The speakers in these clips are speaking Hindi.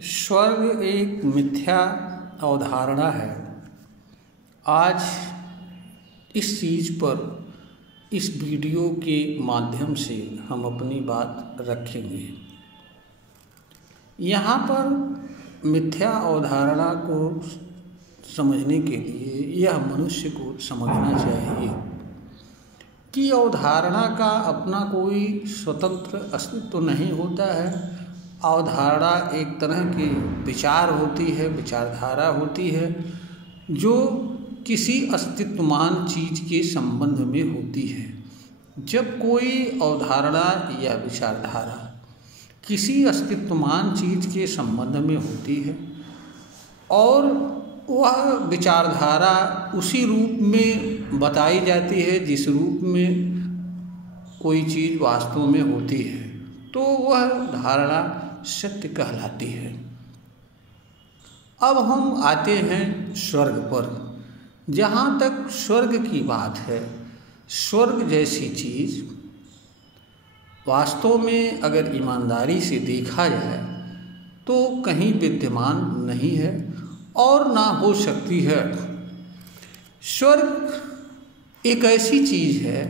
स्वर्ग एक मिथ्या अवधारणा है। आज इस चीज़ पर इस वीडियो के माध्यम से हम अपनी बात रखेंगे। यहाँ पर मिथ्या अवधारणा को समझने के लिए यह मनुष्य को समझना चाहिए कि अवधारणा का अपना कोई स्वतंत्र अस्तित्व नहीं होता है। अवधारणा एक तरह की विचार होती है, विचारधारा होती है जो किसी अस्तित्वमान चीज़ के संबंध में होती है। जब कोई अवधारणा या विचारधारा किसी अस्तित्वमान चीज़ के संबंध में होती है और वह विचारधारा उसी रूप में बताई जाती है जिस रूप में कोई चीज़ वास्तव में होती है, तो वह धारणा सत्य कहलाती है। अब हम आते हैं स्वर्ग पर। जहाँ तक स्वर्ग की बात है, स्वर्ग जैसी चीज़ वास्तव में अगर ईमानदारी से देखा जाए तो कहीं विद्यमान नहीं है और ना हो सकती है। स्वर्ग एक ऐसी चीज़ है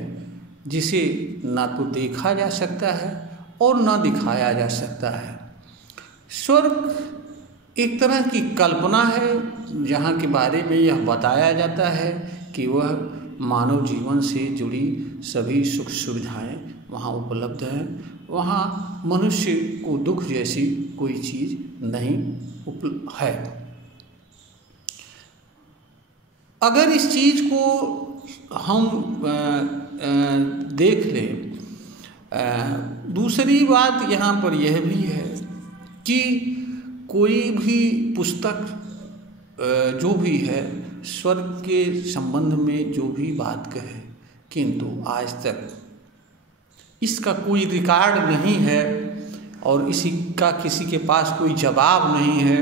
जिसे ना तो देखा जा सकता है और ना दिखाया जा सकता है। स्वर्ग एक तरह की कल्पना है जहाँ के बारे में यह बताया जाता है कि वह मानव जीवन से जुड़ी सभी सुख सुविधाएं वहाँ उपलब्ध हैं। वहाँ मनुष्य को दुख जैसी कोई चीज़ नहीं है। अगर इस चीज़ को हम देख लें, दूसरी बात यहाँ पर यह भी है कि कोई भी पुस्तक जो भी है स्वर्ग के संबंध में जो भी बात कहे, किंतु आज तक इसका कोई रिकॉर्ड नहीं है और इसी का किसी के पास कोई जवाब नहीं है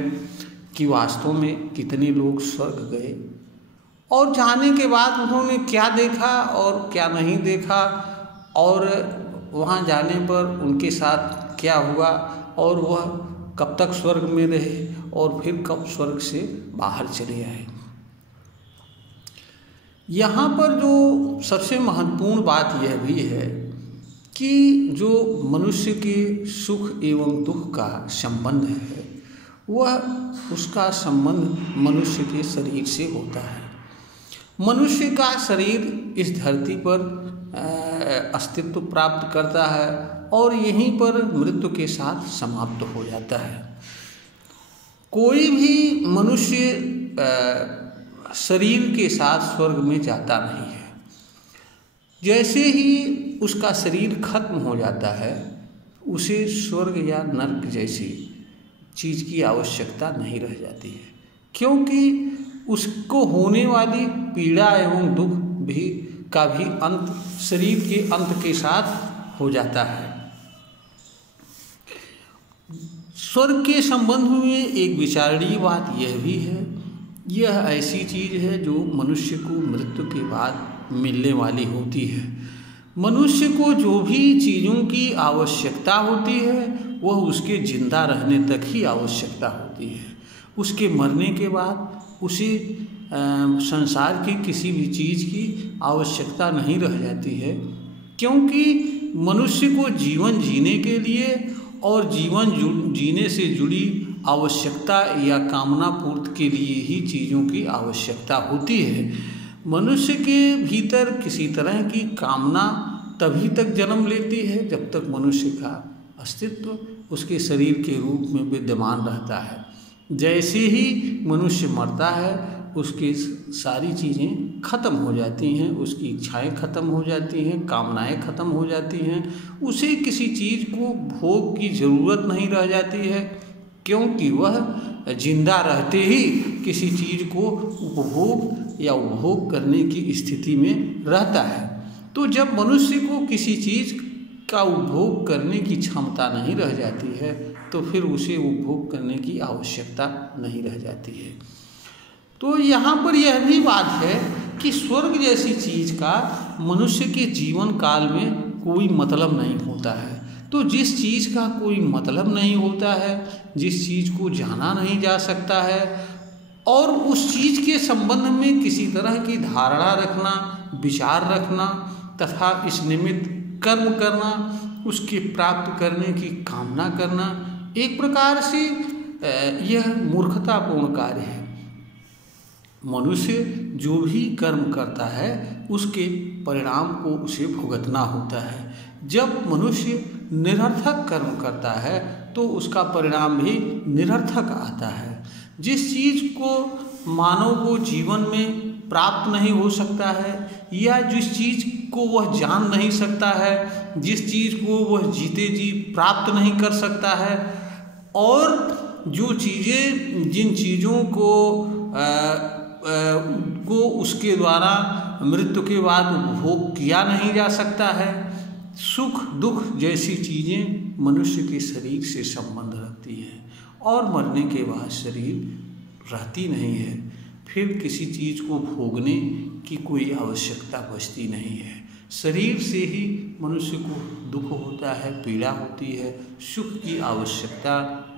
कि वास्तव में कितने लोग स्वर्ग गए और जाने के बाद उन्होंने क्या देखा और क्या नहीं देखा, और वहाँ जाने पर उनके साथ क्या हुआ और वह कब तक स्वर्ग में रहे और फिर कब स्वर्ग से बाहर चले आए। यहाँ पर जो सबसे महत्वपूर्ण बात यह भी है कि जो मनुष्य के सुख एवं दुख का संबंध है वह उसका संबंध मनुष्य के शरीर से होता है। मनुष्य का शरीर इस धरती पर अस्तित्व प्राप्त करता है और यहीं पर मृत्यु के साथ समाप्त हो जाता है। कोई भी मनुष्य शरीर के साथ स्वर्ग में जाता नहीं है। जैसे ही उसका शरीर खत्म हो जाता है उसे स्वर्ग या नरक जैसी चीज़ की आवश्यकता नहीं रह जाती है, क्योंकि उसको होने वाली पीड़ा एवं दुख का भी अंत शरीर के अंत के साथ हो जाता है। स्वर्ग के संबंध में एक विचारणीय बात यह भी है, यह ऐसी चीज़ है जो मनुष्य को मृत्यु के बाद मिलने वाली होती है। मनुष्य को जो भी चीज़ों की आवश्यकता होती है वह उसके जिंदा रहने तक ही आवश्यकता होती है। उसके मरने के बाद उसे संसार की किसी भी चीज़ की आवश्यकता नहीं रह जाती है, क्योंकि मनुष्य को जीवन जीने के लिए और जीवन जीने से जुड़ी आवश्यकता या कामना पूर्ति के लिए ही चीज़ों की आवश्यकता होती है। मनुष्य के भीतर किसी तरह की कामना तभी तक जन्म लेती है जब तक मनुष्य का अस्तित्व उसके शरीर के रूप में विद्यमान रहता है। जैसे ही मनुष्य मरता है उसकी सारी चीज़ें खत्म हो जाती हैं, उसकी इच्छाएं खत्म हो जाती हैं, कामनाएं खत्म हो जाती हैं, उसे किसी चीज़ को भोग की ज़रूरत नहीं रह जाती है, क्योंकि वह जिंदा रहते ही किसी चीज़ को उपभोग या उपभोग करने की स्थिति में रहता है। तो जब मनुष्य को किसी चीज़ का उपभोग करने की क्षमता नहीं रह जाती है तो फिर उसे उपभोग करने की आवश्यकता नहीं रह जाती है। तो यहाँ पर यह भी बात है कि स्वर्ग जैसी चीज़ का मनुष्य के जीवन काल में कोई मतलब नहीं होता है। तो जिस चीज़ का कोई मतलब नहीं होता है, जिस चीज़ को जाना नहीं जा सकता है और उस चीज़ के संबंध में किसी तरह की धारणा रखना, विचार रखना तथा इस निमित्त कर्म करना, उसके प्राप्त करने की कामना करना, एक प्रकार से यह मूर्खतापूर्ण कार्य है। मनुष्य जो भी कर्म करता है उसके परिणाम को उसे भुगतना होता है। जब मनुष्य निरर्थक कर्म करता है तो उसका परिणाम भी निरर्थक आता है। जिस चीज़ को मानव को जीवन में प्राप्त नहीं हो सकता है या जिस चीज़ को वह जान नहीं सकता है, जिस चीज़ को वह जीते जी प्राप्त नहीं कर सकता है और जो चीज़ें जिन चीज़ों को उसके द्वारा मृत्यु के बाद उपभोग किया नहीं जा सकता है, सुख दुख जैसी चीज़ें मनुष्य के शरीर से संबंध रखती हैं और मरने के बाद शरीर रहती नहीं है, फिर किसी चीज़ को भोगने की कोई आवश्यकता बचती नहीं है। शरीर से ही मनुष्य को दुख होता है, पीड़ा होती है, सुख की आवश्यकता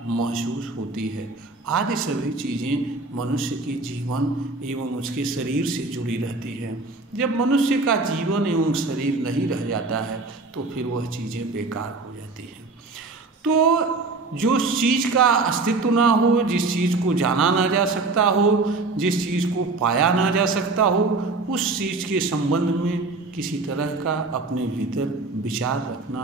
महसूस होती है। आदि सभी चीज़ें मनुष्य के जीवन एवं उसके शरीर से जुड़ी रहती हैं। जब मनुष्य का जीवन एवं शरीर नहीं रह जाता है तो फिर वह चीज़ें बेकार हो जाती हैं। तो जो चीज़ का अस्तित्व ना हो, जिस चीज़ को जाना ना जा सकता हो, जिस चीज़ को पाया ना जा सकता हो, उस चीज़ के संबंध में किसी तरह का अपने भीतर विचार रखना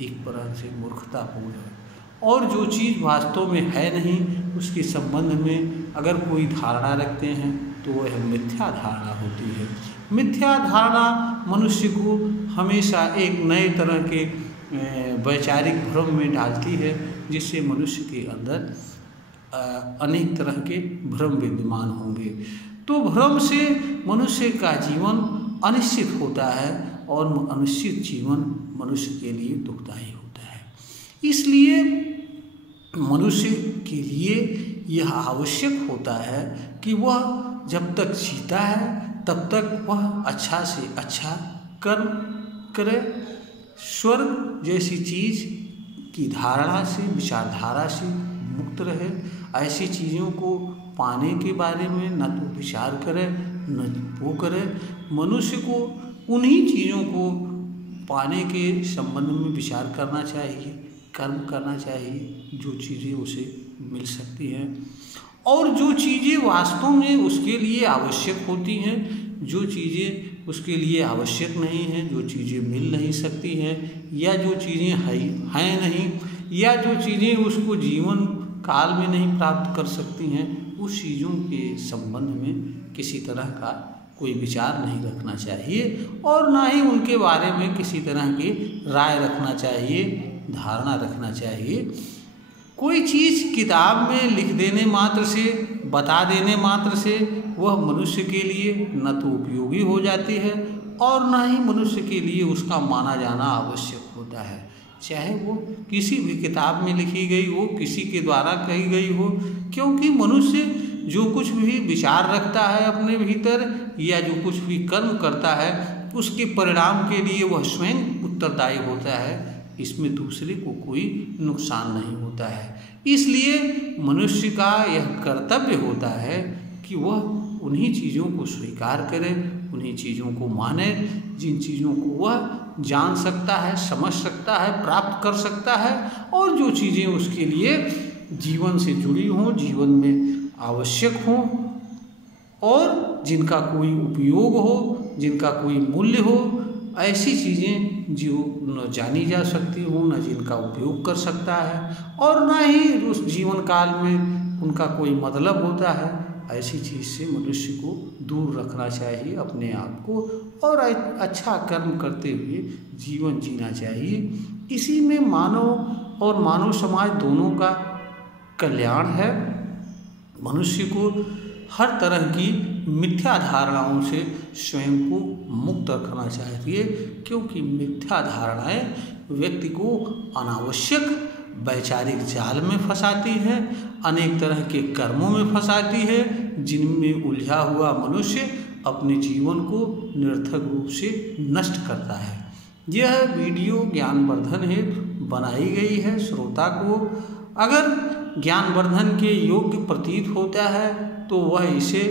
एक प्रकार से मूर्खतापूर्ण है। और जो चीज़ वास्तव में है नहीं उसके संबंध में अगर कोई धारणा रखते हैं तो वह मिथ्या धारणा होती है। मिथ्या धारणा मनुष्य को हमेशा एक नए तरह के वैचारिक भ्रम में डालती है, जिससे मनुष्य के अंदर अनेक तरह के भ्रम विद्यमान होंगे। तो भ्रम से मनुष्य का जीवन अनिश्चित होता है और अनिश्चित जीवन मनुष्य के लिए दुखदायी होता है। इसलिए मनुष्य के लिए यह आवश्यक होता है कि वह जब तक जीता है तब तक वह अच्छा से अच्छा कर्म करे, स्वर्ग जैसी चीज़ की धारणा से, विचारधारा से मुक्त रहे। ऐसी चीज़ों को पाने के बारे में न तो विचार करे न वो करे। मनुष्य को उन्हीं चीज़ों को पाने के संबंध में विचार करना चाहिए, कर्म करना चाहिए जो चीज़ें उसे मिल सकती हैं और जो चीज़ें वास्तव में उसके लिए आवश्यक होती हैं, जो चीज़ें उसके लिए आवश्यक नहीं हैं, जो चीज़ें मिल नहीं सकती हैं या जो चीज़ें हैं नहीं या जो चीज़ें उसको जीवन काल में नहीं प्राप्त कर सकती हैं, उस चीज़ों के संबंध में किसी तरह का कोई विचार नहीं रखना चाहिए और ना ही उनके बारे में किसी तरह की राय रखना चाहिए, धारणा रखना चाहिए। कोई चीज़ किताब में लिख देने मात्र से, बता देने मात्र से वह मनुष्य के लिए न तो उपयोगी हो जाती है और न ही मनुष्य के लिए उसका माना जाना आवश्यक होता है। चाहे वो किसी भी किताब में लिखी गई हो, किसी के द्वारा कही गई हो, क्योंकि मनुष्य जो कुछ भी विचार रखता है अपने भीतर या जो कुछ भी कर्म करता है उसके परिणाम के लिए वह स्वयं उत्तरदायी होता है। इसमें दूसरे को कोई नुकसान नहीं होता है। इसलिए मनुष्य का यह कर्तव्य होता है कि वह उन्हीं चीज़ों को स्वीकार करे, उन्हीं चीज़ों को माने जिन चीज़ों को वह जान सकता है, समझ सकता है, प्राप्त कर सकता है और जो चीज़ें उसके लिए जीवन से जुड़ी हों, जीवन में आवश्यक हों और जिनका कोई उपयोग हो, जिनका कोई मूल्य हो, ऐसी चीज़ें जो न जानी जा सकती हों, न जिनका उपयोग कर सकता है और न ही उस जीवन काल में उनका कोई मतलब होता है, ऐसी चीज़ से मनुष्य को दूर रखना चाहिए अपने आप को और अच्छा कर्म करते हुए जीवन जीना चाहिए। इसी में मानव और मानव समाज दोनों का कल्याण है। मनुष्य को हर तरह की मिथ्या धारणाओं से स्वयं को मुक्त रखना चाहिए, क्योंकि मिथ्या धारणाएं व्यक्ति को अनावश्यक वैचारिक जाल में फंसाती है, अनेक तरह के कर्मों में फंसाती है, जिनमें उलझा हुआ मनुष्य अपने जीवन को निरर्थक रूप से नष्ट करता है। यह वीडियो ज्ञानवर्धन हेतु बनाई गई है। श्रोता को अगर ज्ञानवर्धन के योग्य प्रतीत होता है तो वह इसे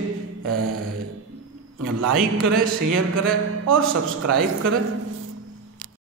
लाइक करें, शेयर करें और सब्सक्राइब करें।